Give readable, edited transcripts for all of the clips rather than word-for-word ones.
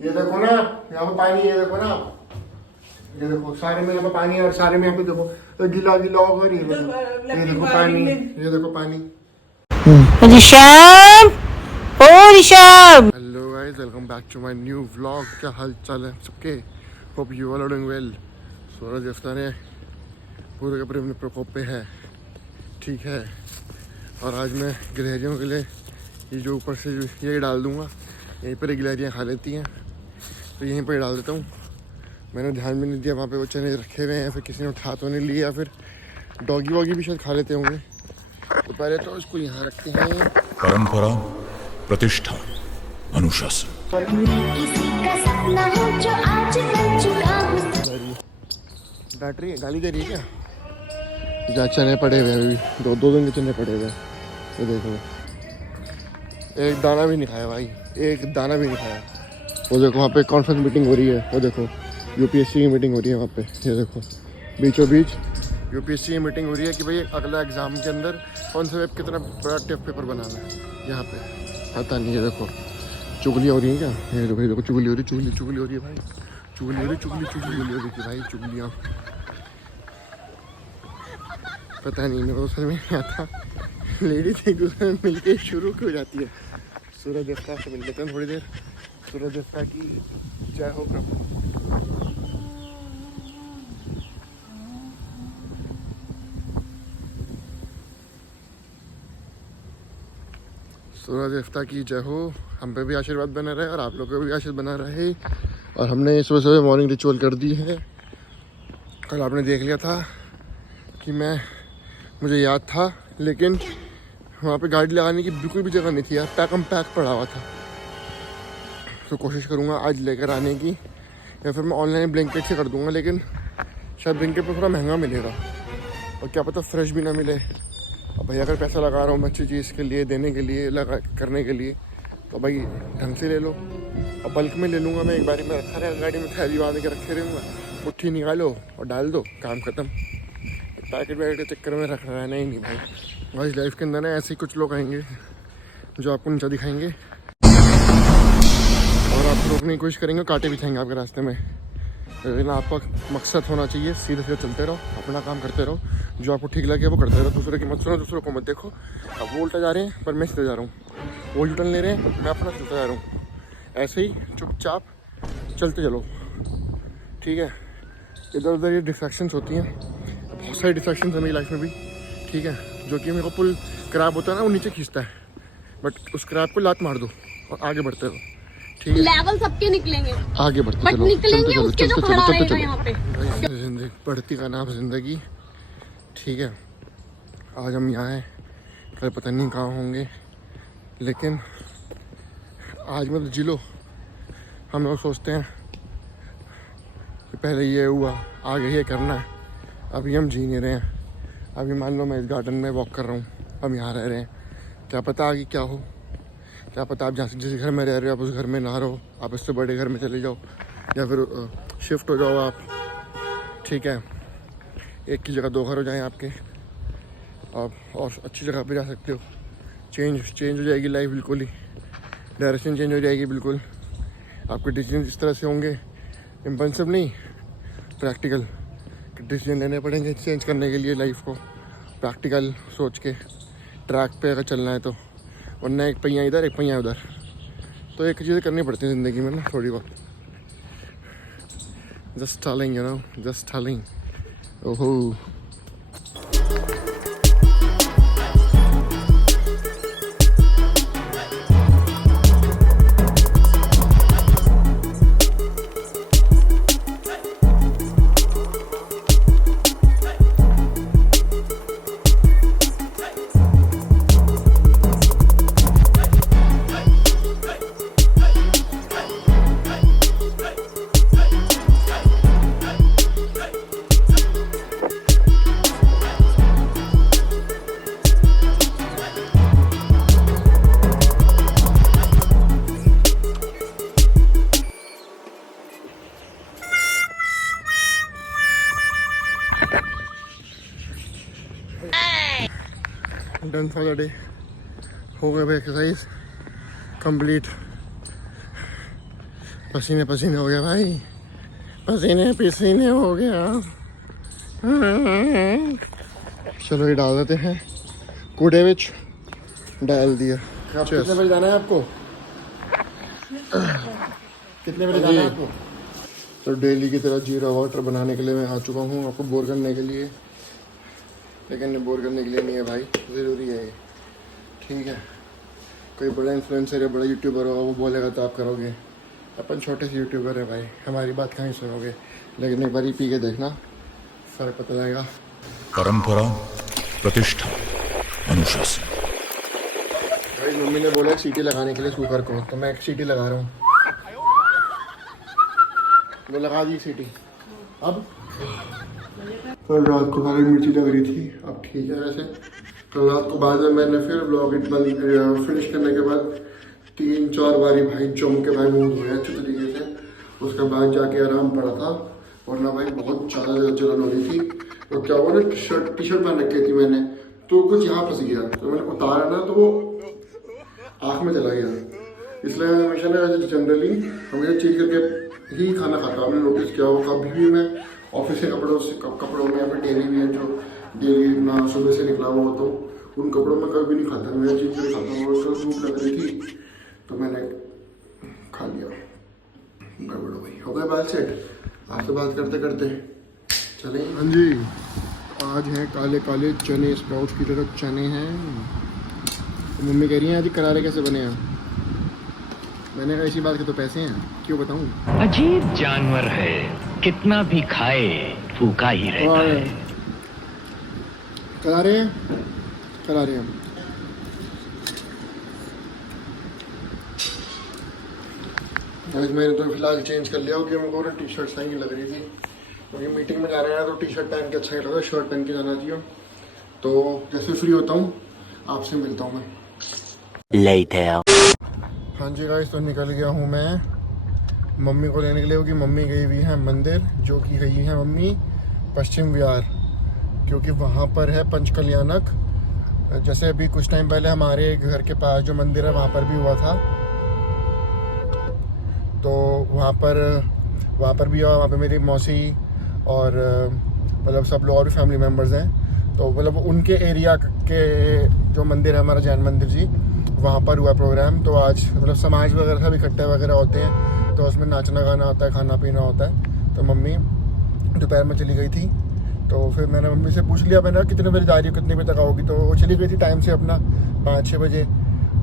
ये देखो ना यहाँ पे पानी, ये देखो ना, ये देखो सारे में यहाँ पे पानी है और सारे में यहाँ पे देखो तो गीला गीला होगा। ये देखो पानी, ये देखो पानी। ऋषभ, ओ Rishabh. Hello guys, welcome back to my new vlog. क्या हाल चाल है सबके? Hope you are doing well. सूरज अफ्तार है, पूरे के पूरे अपने प्रकोप पे है, ठीक है। और आज मैं गिलहरियों के लिए ये जो ऊपर से ये डाल दूंगा, यहीं पर गिलहरियाँ खा लेती हैं तो यहीं पर डाल देता हूँ। मैंने ध्यान भी नहीं दिया वहाँ पे वो चने रखे हुए हैं, फिर किसी ने उठा तो नहीं लिया, फिर डॉगी वॉगी भी शायद खा लेते होंगे। तो पहले तो इसको यहाँ रखते हैं। परंपरा, प्रतिष्ठा, अनुशासन। डांट रही है, गाली दे रही है क्या? जहाँ चने पड़े हुए अभी, दो दिन के चने पड़े हुए। तो देखो एक दाना भी नहीं खाया भाई, एक दाना भी नहीं खाया। वो देखो वहाँ पे कॉन्फ्रेंस मीटिंग हो रही है, वो देखो यूपीएससी की मीटिंग हो रही है वहाँ पे। ये देखो बीचों बीच यूपीएससी की मीटिंग हो रही है कि भाई अगला एग्जाम के अंदर कौन सा कितना बड़ा टिफ पेपर बनाना है यहाँ पे। पता नहीं, ये देखो चुगलियाँ हो रही हैं क्या? ये देखो चुगली हो रही, चुगली हो रही है भाई, चुगली हो रही, चुगली हो रही थी भाई, चुगलियाँ। पता नहीं, मेरे को समझ में नहीं आता। लेडीज एक दूसरे में मिलके शुरू क्यों जाती है। सूरज अफ्तार से मिल लेते हैं थोड़ी देर। सूरज अफ्तार की जय हो प्रभु। सूरज अफ्तार की जय हो। हम पे भी आशीर्वाद बना रहे और आप लोगों को भी आशीर्वाद बना रहे। और हमने सुबह सुबह मॉर्निंग रिचुअल कर दी है। कल आपने देख लिया था कि मुझे याद था, लेकिन वहाँ पे गाड़ी लगाने की बिल्कुल भी जगह नहीं थी यार, पैक पड़ा हुआ था। तो कोशिश करूँगा आज लेकर आने की, या फिर मैं ऑनलाइन ब्लैंकेट से कर दूँगा, लेकिन शायद ब्लैंकेट पे थोड़ा महंगा मिलेगा और क्या पता फ्रेश भी ना मिले। अब भाई अगर पैसा लगा रहा हूँ मैं अच्छी चीज़ के लिए, देने के लिए, करने के लिए, तो भाई ढंग से ले लो। और बल्क में ले लूँगा मैं, एक बारी में रखा रहेगा गाड़ी में, थैली बांध के रखे रहूँगा, मुट्ठी निकालो और डाल दो, काम ख़त्म। पैकेट वैकेट के चक्कर में रख रहना ही नहीं भाई। और इस लाइफ के अंदर ना ऐसे ही कुछ लोग आएंगे जो आपको नीचा दिखाएंगे और आपको रोकने की कोशिश करेंगे, कांटे बिछाएंगे आपके रास्ते में। लेकिन आपका मकसद होना चाहिए सीधे सीधे चलते रहो, अपना काम करते रहो, जो आपको ठीक लगे वो करते रहो। दूसरे की मत सुनो, दूसरों को मत देखो। अब वो उल्टा जा रहे हैं पर मैं सीधे जा रहा हूँ, वो उल्टा ले रहे हैं, मैं अपना चलता जा रहा हूँ। ऐसे ही चुपचाप चलते चलो, ठीक है। इधर उधर ये डिस्ट्रैक्शंस होती हैं, बहुत सारी डिस्ट्रैक्शंस है मेरी लाइफ में भी, ठीक है। जो कि मेरे को पुल क्रैब होता है ना, वो नीचे खींचता है, बट उस क्रैब को लात मार दो और आगे बढ़ते रहो, ठीक है। लेवल सबके निकलेंगे, आगे बढ़ते बट चलो, निकलेंगे चलते उसके जो खड़ा रहेगा यहाँ पे। जिंदगी बढ़ती का नाम जिंदगी, ठीक है। आज हम यहाँ हैं, कल पता नहीं कहाँ होंगे, लेकिन आज मतलब जी लो। हम लोग सोचते हैं कि पहले ये हुआ, आगे ये करना है। अभी हम जी नहीं रहे हैं। अभी मान लो मैं इस गार्डन में वॉक कर रहा हूँ, हम यहाँ रह रहे हैं, क्या पता आगे क्या हो, क्या पता आप जहाँ जिस घर में रह रहे हो आप उस घर में ना रहो, आप इससे बड़े घर में चले जाओ, या फिर शिफ्ट हो जाओ आप, ठीक है। एक की जगह 2 घर हो जाएं आपके, आप और अच्छी जगह पे जा सकते हो। चेंज हो जाएगी लाइफ, बिल्कुल ही डायरेक्शन चेंज हो जाएगी बिल्कुल। आपके डिसीजन इस तरह से होंगे, इम्पल्सिव नहीं, प्रैक्टिकल डिसीजन लेने पड़ेंगे चेंज करने के लिए लाइफ को, प्रैक्टिकल सोच के ट्रैक पे अगर चलना है तो। वरना एक पहिया इधर एक पहिया उधर, तो एक चीज़ें करनी पड़ती हैं ज़िंदगी में ना थोड़ी बहुत। Just telling, you know, just telling. ओहो डन फॉर द डे, हो गए भाई एक्सरसाइज कंप्लीट। पसीने पसीने हो गया भाई, पसीने पसीने हो गया। चलो ये डाल देते हैं कूड़े विच, डाल दिया। कितने बजे जाना है आपको? कितने बजे जाना है आपको? तो डेली की तरह जीरा वाटर बनाने के लिए मैं आ चुका हूँ, आपको बोर करने के लिए, लेकिन बोर करने के लिए नहीं है भाई, ज़रूरी है ये, ठीक है। कोई बड़ा इन्फ्लुएंसर है, बड़ा यूट्यूबर होगा, वो बोलेगा तो आप करोगे। अपन छोटे से यूट्यूबर है भाई, हमारी बात कहाँ सुनोगे, लेकिन एक बार ही पी के देखना, फ़र्क पता लगेगा। परंपरा, प्रतिष्ठा, अनुशासन। भाई मम्मी ने बोला सीटी लगाने के लिए कुकर को, तो मैं एक सीटी लगा रहा हूँ। वो लगा दी सीटी। अब कल रात को हरी मिर्ची लग रही थी, अब ठीक है। वैसे कल रात को बाद में मैंने फिर ब्लॉग फिनिश करने के बाद 3-4 बारी भाई जम के भाई मुँह धोया अच्छे तरीके से, उसके बाद जाके आराम पड़ा था, वरना भाई बहुत ज़्यादा जलन हो रही थी। तो क्या हुआ ना, टी शर्ट पहन रखी थी मैंने, तो कुछ यहाँ फंस गया, तो मैंने उतारा ना तो वो आँख में चला गया। इसलिए मैं हमेशा ना जनरली हमेशा चेंज करके ही खाना खाता हूँ। मैंने नोटिस किया हो, कभी भी मैं ऑफिस के कपड़ों में या फिर डेली भी है जो डेली ना सुबह से निकला हुआ तो उन कपड़ों में कभी नहीं खाता, मैं चेंज करके खाता हूँ। और धूप लग रही थी तो मैंने खा लिया, गड़बड़ हो गई। हो गए बाल सेट आपसे बात करते करते चले। हाँ जी, आज हैं काले काले चने, स्प्राउट्स की तरह चने हैं। तो मम्मी कह रही हैं आज करारे कैसे बने हैं? मैंने कहा इसी बात के तो पैसे हैं, क्यों बताऊं। अजीब जानवर है, कितना भी खाए भूखा ही रहता है। करारे हैं। आज मैंने तो फिलहाल चेंज कर लिया क्योंकि मेरे को टी शर्ट सही लग रही थी, क्योंकि मीटिंग में जा रहे हैं तो टी शर्ट पहन के अच्छा ही लग रहा है, शर्ट पहन के जाना चाहिए। तो जैसे फ्री होता हूँ आपसे मिलता हूँ मैं। हाँ जी गाइस, तो निकल गया हूँ मैं मम्मी को लेने के लिए, क्योंकि मम्मी गई हुई है मंदिर, जो कि गई है मम्मी पश्चिम विहार, क्योंकि वहाँ पर है पंचकल्याणक। जैसे अभी कुछ टाइम पहले हमारे घर के पास जो मंदिर है वहाँ पर भी हुआ था, तो वहाँ पर भी हुआ। वहाँ पे मेरी मौसी और मतलब सब लोग और भी फैमिली मेम्बर्स हैं, तो मतलब उनके एरिया के जो मंदिर है हमारा जैन मंदिर जी, वहाँ पर हुआ प्रोग्राम। तो आज मतलब समाज वगैरह सब इकट्ठे वगैरह होते हैं, तो उसमें नाचना गाना होता है, खाना पीना होता है। तो मम्मी दोपहर में चली गई थी, तो फिर मैंने मम्मी से पूछ लिया, मैंने कहा कितने बजे जा रही हो, कितने बजे तक आओगी? तो वो चली गई थी टाइम से अपना 5-6 बजे।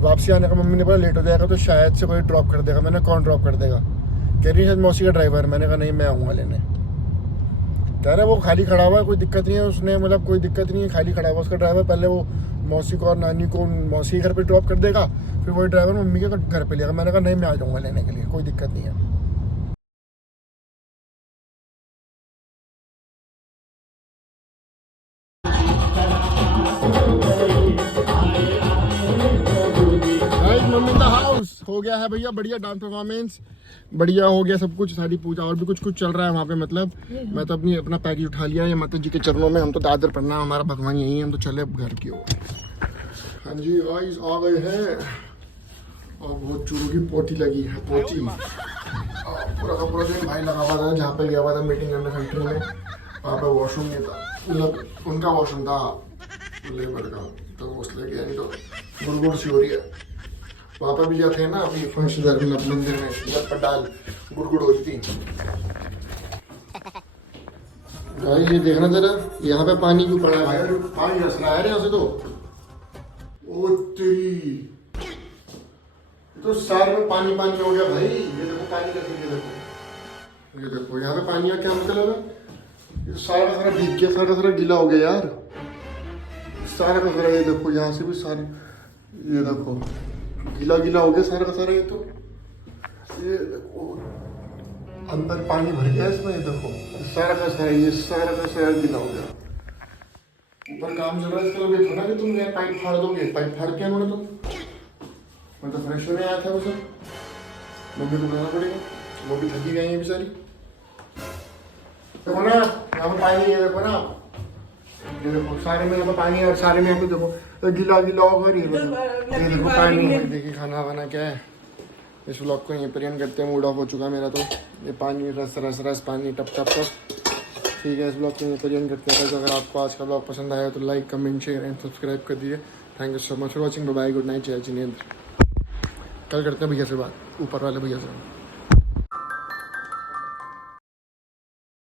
वापसी आने का मम्मी ने बोला लेट हो जाएगा तो शायद से कोई ड्रॉप कर देगा। मैंने कौन ड्रॉप कर देगा? कह रही है मौसी का ड्राइवर। मैंने कहा नहीं, मैं आऊँगा लेने। कह रहा है वो खाली खड़ा हुआ है, कोई दिक्कत नहीं है, उसने मतलब कोई दिक्कत नहीं है, खाली खड़ा हुआ उसका ड्राइवर। पहले वो मौसी को और नानी को मौसी के घर पे ड्रॉप कर देगा, फिर वही ड्राइवर मम्मी के घर पे लेगा। मैंने कहा नहीं, मैं आ जाऊँगा लेने के लिए, कोई दिक्कत नहीं है। मम्मी द हाउस हो गया है भैया, बढ़िया डांस परफॉर्मेंस, बढ़िया हो गया सब कुछ, सारी पूजा और भी कुछ चल रहा है वहाँ पे। मतलब मैं तो अपना पैकेज उठा लिया है माता जी के चरणों में। हम तो दादर पढ़ना, हमारा भगवान यही है, हम तो चले अब घर की ओर। हाँ जी गाइस, आ गए हैं और बहुत चूरों की पोटी लगी है, पोटी। पूरा का पूरा दिन भाई लगा हुआ था, जहाँ पे गया हुआ था मीटिंग करने फैक्ट्री में, वहाँ पे वॉशरूम नहीं था, मतलब उनका वॉशरूम था लेबर का, तो उसलिए गया, नहीं तो गुड़गुड़ सी हो रही है। वहाँ पर भी जाते हैं ना अभी फंक्शन मंदिर में, पंडाल गुड़गुड़ हो रही थी। भाई ये देखना जरा, यहाँ पे पानी क्यों पड़ा है? पानी रस रहा है यहाँ से तो। ओ तेरी, तो सारे में पानी पानी हो गया भाई। ये देखो पानी कैसे, ये देखो यहाँ पे पानी का क्या मतलब है? ये सारा का सारा भीग गया, सारा का सारा गीला हो गया यार, सारा का सारा। ये देखो यहाँ से भी सारे, ये देखो गीला गीला हो गया सारा का सारा। ये तो ये देखो अंदर पानी भर गया इसमें, ये देखो सारा का सारा, ये सारा का सारा गीला हो गया। ऊपर काम चल रहा है, इसका मतलब ये थोड़ा कि तुम ये पाइप फाड़ दोगे। पाइप फाड़ के आना, तुम मैं तो फ्रेश होने आया था, उसे मम्मी को बनाना पड़ेगा, वो भी थकी गई है बेचारी। देखो ना यहाँ पर पानी है, देखो ना, ये देखो सारे में यहाँ पर पानी है और सारे में यहाँ पे देखो तो गीला गीला होगा। ये देखो पानी, देखिए खाना वाना क्या है, इस व्लॉग को यहीं पर एंड करते हैं, मूड ऑफ हो चुका है मेरा तो, ये पानी रस रस रस पानी टप टप टप। ठीक है, इस ब्लॉग को यहीं पर एंड करते हैं। अगर आपको आज का ब्लॉग पसंद आया तो like comment share and subscribe कर दीजिए। Thank you so much for watching. Bye, good night, जय जिनेंद्र। कल करते हैं भैया से बात, ऊपर वाले भैया से।